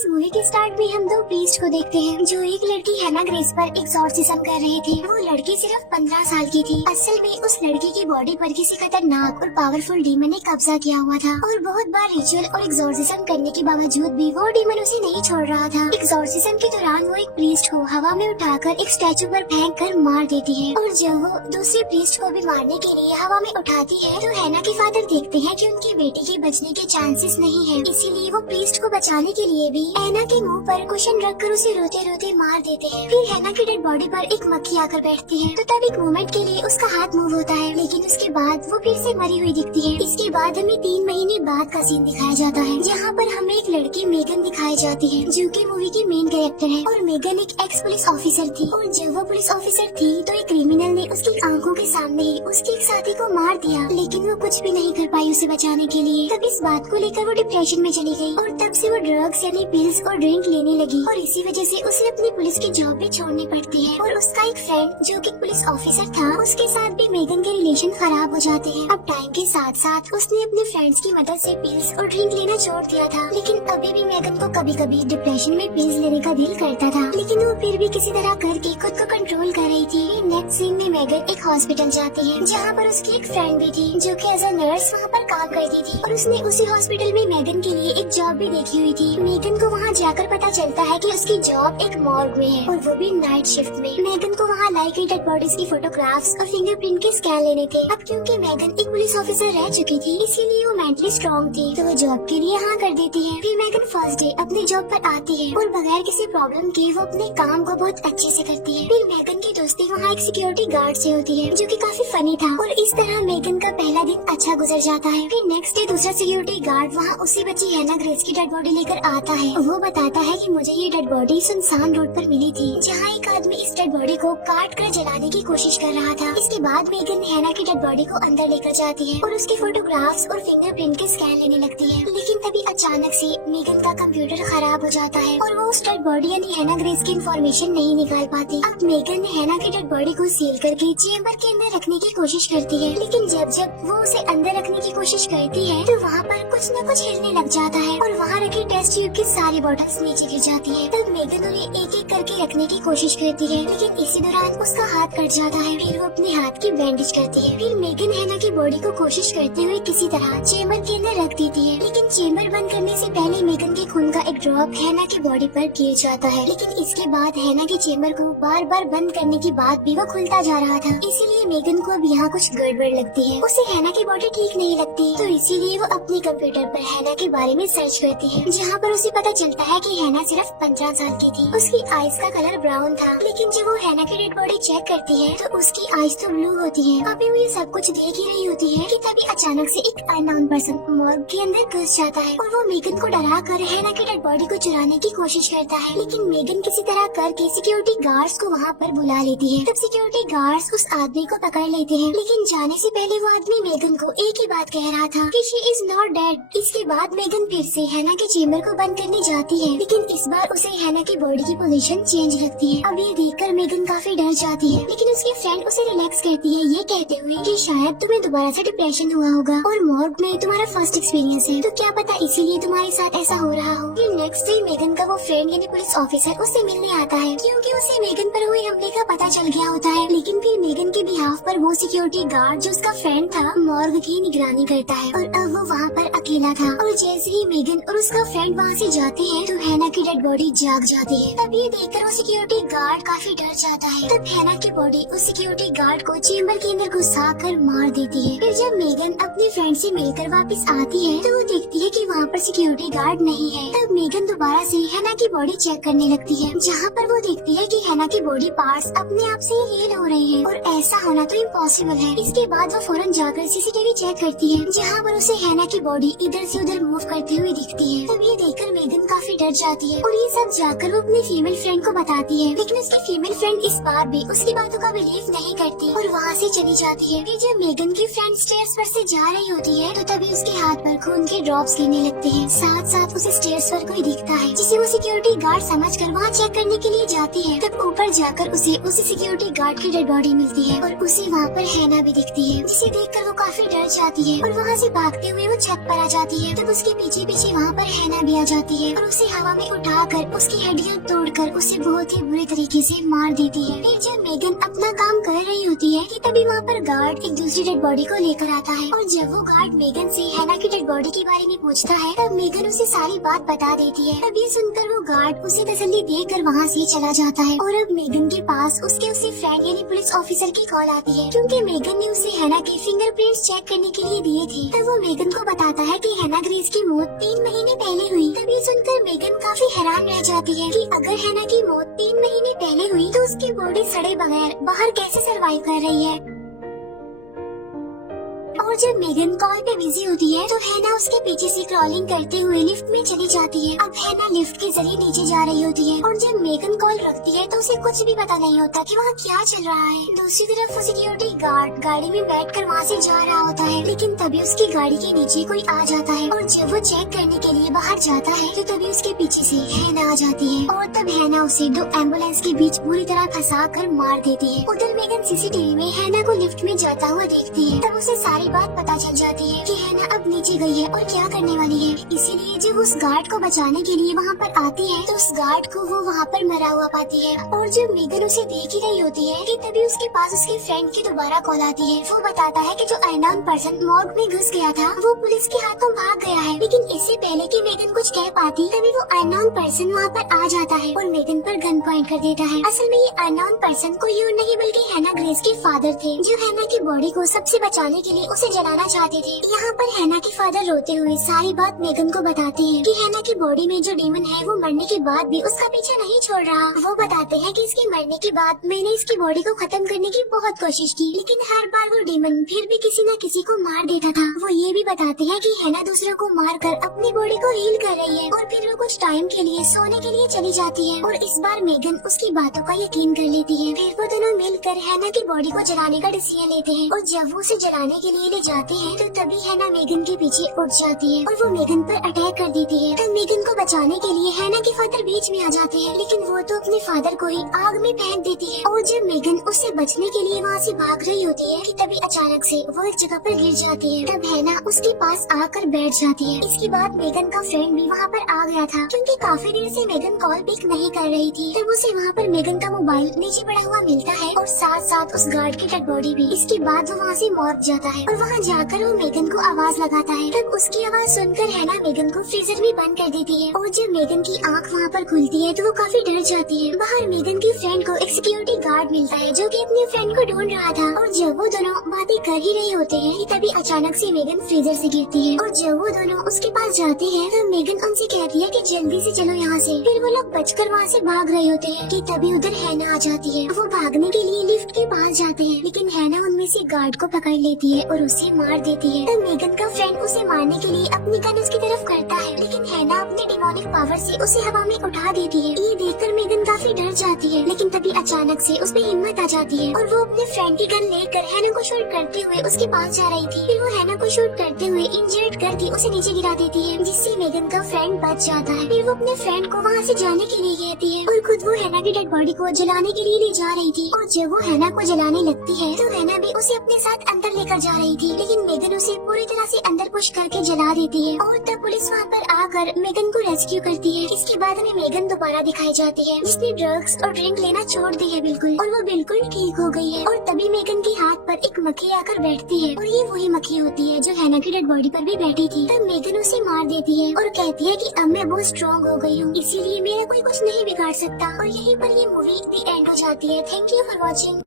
इस मूवी के स्टार्ट में हम दो प्रीस्ट को देखते हैं जो एक लड़की हैना ग्रेस पर एक्सॉर्सिज्म कर रहे थे। वो लड़की सिर्फ 15 साल की थी। असल में उस लड़की की बॉडी पर किसी खतरनाक और पावरफुल डीमन ने कब्जा किया हुआ था और बहुत बार रिचुअल और एक्सॉर्सिज्म करने के बावजूद भी वो डीमन उसे नहीं छोड़ रहा था। एक्सॉर्सिज्म के दौरान वो एक प्रीस्ट को हवा में उठाकर एक स्टैचू पर फेंक कर मार देती है और जब वो दूसरे प्रीस्ट को भी मारने के लिए हवा में उठाती है तो हैना के फादर देखते हैं कि उनकी बेटी के बचने के चांसेस नहीं है, इसीलिए वो प्रीस्ट को बचाने के लिए भी हैना के मुंह पर कुशन रखकर उसे रोते रोते मार देते हैं। फिर हैना की डेड बॉडी पर एक मक्खी आकर बैठती है तो तब एक मोमेंट के लिए उसका हाथ मूव होता है, लेकिन उसके बाद वो फिर से मरी हुई दिखती है। इसके बाद हमें 3 महीने बाद का सीन दिखाया जाता है जहाँ पर हमें एक लड़की मेगन दिखाई जाती है जो कि मूवी की मेन कैरेक्टर है। और मेगन एक एक्स पुलिस ऑफिसर थी और जब वो पुलिस ऑफिसर थी तो एक क्रिमिनल ने उसकी आंखों के सामने ही उसके एक साथी को मार दिया, लेकिन वो कुछ भी नहीं कर पाई उसे बचाने के लिए। तब इस बात को लेकर वो डिप्रेशन में चली गई और तब से वो ड्रग्स यानी पिल्स और ड्रिंक लेने लगी और इसी वजह से उसे अपनी पुलिस की जॉब भी छोड़नी पड़ती है। और उसका एक फ्रेंड जो कि पुलिस ऑफिसर था उसके साथ भी मेगन के रिलेशन खराब हो जाते हैं। अब टाइम के साथ साथ उसने अपने फ्रेंड्स की मदद से पिल्स और ड्रिंक लेना छोड़ दिया था, लेकिन अभी भी मेगन को कभी कभी डिप्रेशन में पिल्स लेने का दिल करता था, लेकिन वो फिर भी किसी तरह करके खुद को कंट्रोल कर रही थी। नेक्स्ट सीन में मेगन एक हॉस्पिटल जाती है जहाँ पर उसकी एक फ्रेंड भी थी जो कि एज अ नर्स वहाँ पर काम करती थी और उसने उसी हॉस्पिटल में मेगन के लिए एक जॉब भी देखी हुई थी। मेगन को वहाँ जाकर पता चलता है कि उसकी जॉब एक मॉर्ग में है और वो भी नाइट शिफ्ट में। मेगन को वहाँ लाई गई डेड बॉडीज की फोटोग्राफ्स और फिंगरप्रिंट के स्कैन लेने थे। अब क्योंकि मेगन एक पुलिस ऑफिसर रह चुकी थी इसीलिए वो मेंटली स्ट्रॉन्ग थी तो वो जॉब के लिए हाँ कर देती है। फिर मेगन फर्स्ट डे अपनी जॉब पर आती है और बगैर किसी प्रॉब्लम के वो अपने काम को बहुत अच्छे से करती है। फिर मेगन की दोस्ती वहाँ एक सिक्योरिटी गार्ड से होती है जो कि काफी फनी था और इस तरह मेगन का पहला दिन अच्छा गुजर जाता है। फिर नेक्स्ट डे दूसरा सिक्योरिटी गार्ड वहाँ उसी बच्ची हैना ग्रेस की डेड बॉडी लेकर आता है। वो बताता है कि मुझे ये डेड बॉडी सुनसान रोड पर मिली थी जहाँ एक आदमी इस डेड बॉडी को काट कर जलाने की कोशिश कर रहा था। इसके बाद मेगन हैना की डेड बॉडी को अंदर लेकर जाती है और उसके फोटोग्राफ्स और फिंगरप्रिंट के स्कैन लेने लगती है, लेकिन तभी अचानक से मेगन का कंप्यूटर खराब हो जाता है और वो उस डेड बॉडी यानी हैना ग्रेस की इन्फॉर्मेशन नहीं निकाल पाती। अब मेगन हैना की डेड बॉडी को सील करके चेम्बर के अंदर रखने की कोशिश करती है, लेकिन जब वो उसे अंदर रखने की कोशिश करती है तो वहाँ पर कुछ न कुछ हिलने लग जाता है और वहाँ रखी टेस्ट ट्यूब की सारी बॉटल्स नीचे गिर जाती है। तब मेगन उन्हें एक एक करके रखने की कोशिश करती है, लेकिन इसी दौरान उसका हाथ कट जाता है। फिर वो अपने हाथ की बैंडेज करती है। फिर मेगन हैना की बॉडी को कोशिश करते हुए किसी तरह चेम्बर के अंदर रख देती है, लेकिन चेम्बर बंद करने से पहले मेगन के खून का एक ड्रॉप हैना की बॉडी पर गिर जाता है। लेकिन इसके बाद हैना के चेम्बर को बार बार बंद करने के बाद भी वो खुलता जा रहा था, इसीलिए मेगन को अब यहाँ कुछ गड़बड़ लगती है। उसे हैना की बॉडी ठीक नहीं लगती तो इसीलिए वो अपने कंप्यूटर पर हैना के बारे में सर्च करती है, जहाँ पर उसे पता चलता है कि हैना सिर्फ 15 साल की थी। उसकी आईज का कलर ब्राउन था, लेकिन जब वो हैना की डेड बॉडी चेक करती है तो उसकी आईज तो ब्लू होती है। अभी वो ये सब कुछ देख ही रही होती है कि तभी अचानक से एक अननोन पर्सन मॉर्ग के अंदर घुस जाता है और वो मेगन को डरा कर हैना की डेड बॉडी को चुराने की कोशिश करता है, लेकिन मेगन किसी तरह करके सिक्योरिटी गार्ड्स को वहाँ पर बुला लेती है। तब सिक्योरिटी गार्ड्स उस आदमी को पकड़ लेते हैं, लेकिन जाने से पहले वो आदमी मेगन को एक ही बात कह रहा था कि शी इज नॉट डेड। इसके बाद मेगन फिर से हैना के चेम्बर को बंद करने जाती है, लेकिन इस बार उसे हैना की बॉडी की पोजीशन चेंज लगती है। अब ये देखकर मेगन काफी डर जाती है, लेकिन उसकी फ्रेंड उसे रिलैक्स करती है ये कहते हुए कि शायद तुम्हें दोबारा से डिप्रेशन हुआ होगा और मॉर्ग में तुम्हारा फर्स्ट एक्सपीरियंस है तो क्या पता इसीलिए तुम्हारे साथ ऐसा हो रहा हो। फिर नेक्स्ट डे मेगन का वो फ्रेंड यानी पुलिस ऑफिसर उससे मिलने आता है क्योंकि उसे मेगन पर हुए हमले का पता चल गया होता है, लेकिन फिर मेगन के बिहाफ पर वो सिक्योरिटी गार्ड जो उसका फ्रेंड था मॉर्ग की निगरानी करता है और अब वो वहाँ पर अकेला था। और जैसे ही मेगन और उसका फ्रेंड वहाँ से जाते हैं तो हैना की डेड बॉडी जाग जाती है। तब ये देखकर वो सिक्योरिटी गार्ड काफी डर जाता है। तब हैना की बॉडी उस सिक्योरिटी गार्ड को चेम्बर के अंदर घुसा कर मार देती है। फिर जब मेगन अपने फ्रेंड से मिलकर वापस आती है तो वो देखती है कि वहाँ पर सिक्योरिटी गार्ड नहीं है। तब मेगन दोबारा से हैना की बॉडी चेक करने लगती है, जहाँ पर वो देखती है कि हैना की बॉडी पार्ट्स अपने आप से हील हो रहे हैं और ऐसा होना तो इम्पॉसिबल है। इसके बाद वो फौरन जाकर सीसीटीवी चेक करती है, जहाँ पर उसे हैना की बॉडी इधर से उधर मूव करती हुई दिखती है। तब ये देखकर मेगन काफी डर जाती है और ये सब जाकर वो अपनी फीमेल फ्रेंड को बताती है, लेकिन उसकी फीमेल फ्रेंड इस बार भी उसकी बातों का बिलीव नहीं करती और वहाँ से चली जाती है। फिर जब मेगन की फ्रेंड स्टेयर्स पर से जा रही होती है तो तभी उसके हाथ पर खून के ड्रॉप्स गिरने लगते हैं। साथ साथ उसे स्टेयर्स पर कोई दिखता है जिसे वो सिक्योरिटी गार्ड समझकर वहाँ चेक करने के लिए जाती है। तब ऊपर जाकर उसे उसी सिक्योरिटी गार्ड की डेड बॉडी मिलती है और उसे वहाँ पर हैना भी दिखती है, जिसे देखकर वो काफी डर जाती है और वहाँ से भागते हुए वो छत पर आ जाती है। तब उसके पीछे पीछे वहाँ पर हैना भी आ जाती है और उसे हवा में उठाकर उसकी हड्डियां तोड़कर उसे बहुत ही बुरे तरीके से मार देती है। फिर जब मेगन अपना काम कर रही होती है कि तभी वहाँ पर गार्ड एक दूसरी डेड बॉडी को लेकर आता है और जब वो गार्ड मेगन से हैना की डेड बॉडी के बारे में पूछता है तब मेगन उसे सारी बात बता देती है। तब ये सुनकर वो गार्ड उसे तसल्ली देकर वहाँ से चला जाता है और अब मेगन के पास उसके फ्रेंड यानी पुलिस ऑफिसर की कॉल आती है क्योंकि मेगन ने उसे हैना के फिंगरप्रिंट्स चेक करने के लिए दिए थे। तब वो मेगन को बताता है कि हैना ग्रेस की मौत 3 महीने पहले हुई। तब ये सुनकर मेगन काफी हैरान रह जाती है कि अगर हैना की मौत 3 महीने पहले हुई तो उसकी बॉडी सड़े बगैर बाहर कैसे सरवाइव कर रही है। और जब मेगन कॉल पे बिजी होती है तो हैना उसके पीछे से क्रॉलिंग करते हुए लिफ्ट में चली जाती है। अब हैना लिफ्ट के जरिए नीचे जा रही होती है और जब मेगन कॉल रखती है तो उसे कुछ भी पता नहीं होता कि वहाँ क्या चल रहा है। दूसरी तरफ वो सिक्योरिटी गार्ड गाड़ी में बैठकर वहाँ से जा रहा होता है लेकिन तभी उसकी गाड़ी के नीचे कोई आ जाता है और जब वो चेक करने के लिए बाहर जाता है तो तभी उसके पीछे से हैना आ जाती है और तब हैना उसे 2 एम्बुलेंस के बीच बुरी तरह फंसा कर मार देती है। उधर मेगन सीसीटीवी में हैना को लिफ्ट में जाता हुआ देखती है। तब उसे सारी बात पता चल जाती है कि हैना अब नीचे गई है और क्या करने वाली है। इसीलिए जब उस गार्ड को बचाने के लिए वहाँ पर आती है तो उस गार्ड को वो वहाँ पर मरा हुआ पाती है और जब मेगन उसे देख ही रही होती है कि तभी उसके पास उसके फ्रेंड की दोबारा कॉल आती है। वो बताता है कि जो अननोन पर्सन मॉर्ग में घुस गया था वो पुलिस के हाथों भाग गया है। लेकिन इससे पहले कि मेगन कुछ कह पाती तभी वो अननोन पर्सन वहाँ पर आ जाता है और मेगन पर गन पॉइंट कर देता है। असल में ये अननोन पर्सन कोई और नहीं बल्कि हैना ग्रेस के फादर थे जो हैना की बॉडी को सबसे बचाने के लिए उसे जलाना चाहते थे। यहाँ पर हैना के फादर रोते हुए सारी बात मेगन को बताते हैं कि हैना की बॉडी में जो डीमन है वो मरने के बाद भी उसका पीछा नहीं छोड़ रहा। वो बताते हैं कि इसके मरने के बाद मैंने इसकी बॉडी को खत्म करने की बहुत कोशिश की लेकिन हर बार वो डीमन फिर भी किसी न किसी को मार देता था। वो ये भी बताते हैं कि हैना दूसरों को मार कर अपनी बॉडी को हील कर रही है और फिर वो कुछ टाइम के लिए सोने के लिए चली जाती है और इस बार मेगन उसकी बातों का यकीन कर लेती है। फिर वो दोनों मिलकर हैना की बॉडी को जलाने का डिसीजन लेते हैं और जब वो उसे जलाने के लिए ले जाते हैं तो तभी हैना मेगन के पीछे उठ जाती है और वो मेगन पर अटैक कर देती है। तब मेगन को बचाने के लिए हैना के फादर बीच में आ जाते हैं लेकिन वो तो अपने फादर को ही आग में फेंक देती है और जब मेगन उससे बचने के लिए वहाँ से भाग रही होती है कि तभी अचानक से वो एक जगह पर गिर जाती है। तब हैना उसके पास आकर बैठ जाती है। इसके बाद मेगन का फ्रेंड भी वहाँ पर आ गया था क्योंकि काफी देर से मेगन कॉल पिक नहीं कर रही थी। तब उसे वहाँ पर मेगन का मोबाइल नीचे पड़ा हुआ मिलता है और साथ साथ उस गार्ड की डेड बॉडी भी। इसके बाद वो वहाँ से मॉर्ग जाता है और वहाँ जाकर वो मेगन को आवाज लगाता है। तब उसकी आवाज सुनकर हैना मेगन को फ्रीजर में बंद कर देती है और जब मेगन की आंख वहाँ पर खुलती है तो वो काफी डर जाती है। बाहर मेगन की फ्रेंड को एक सिक्योरिटी गार्ड मिलता है जो कि अपने फ्रेंड को ढूंढ रहा था और जब वो दोनों बातें कर ही रहे होते हैं कि तभी अचानक से मेगन फ्रीजर से गिरती है और जब वो दोनों उसके पास जाते हैं तो मेगन उनसे कहती है कि जल्दी से चलो यहाँ से। फिर वो लोग बचकर वहाँ से भाग रहे होते हैं कि तभी उधर हैना आ जाती है। वो भागने के लिए लिफ्ट के पास जाते हैं लेकिन हैना उनमें से गार्ड को पकड़ लेती है और उसे मार देती है। तब मेगन का फ्रेंड उसे मारने के लिए अपनी गन उसकी तरफ करता है लेकिन हैना अपने डिमोनिक पावर से उसे हवा में उठा देती है। ये देखकर मेगन काफी डर जाती है लेकिन तभी अचानक से उसमें हिम्मत आ जाती है और वो अपने फ्रेंड की गन लेकर हैना को शूट करते हुए उसके पास जा रही थी। फिर वो हैना को शूट करते हुए इंजर्ड करके उसे नीचे गिरा देती है जिससे मेगन का फ्रेंड बच जाता है। फिर वो अपने फ्रेंड को वहाँ से जाने के लिए कहती है और खुद वो हैना की डेड बॉडी को जलाने के लिए ले जा रही थी और जब वो हैना को जलाने लगती है तो हैना भी उसे अपने साथ अंदर लेकर जा रही थी लेकिन मेगन उसे पूरी तरह से अंदर पुश करके जला देती है और तब पुलिस वहाँ पर आकर मेगन को रेस्क्यू करती है। इसके बाद हमें मेगन दोबारा दिखाई जाती है जिसने ड्रग्स और ड्रिंक लेना छोड़ दी है बिल्कुल और वो बिल्कुल ठीक हो गई है और तभी मेगन के हाथ पर एक मक्खी आकर बैठती है और ये वही मक्खी होती है जो हैना की डेड बॉडी पर भी बैठी थी। तब मेगन उसे मार देती है और कहती है कि अब मैं बहुत स्ट्रॉन्ग हो गई हूँ इसीलिए मेरा कोई कुछ नहीं बिगाड़ सकता और यहीं पर ये मूवी दी एंड हो जाती है। Thank you for watching.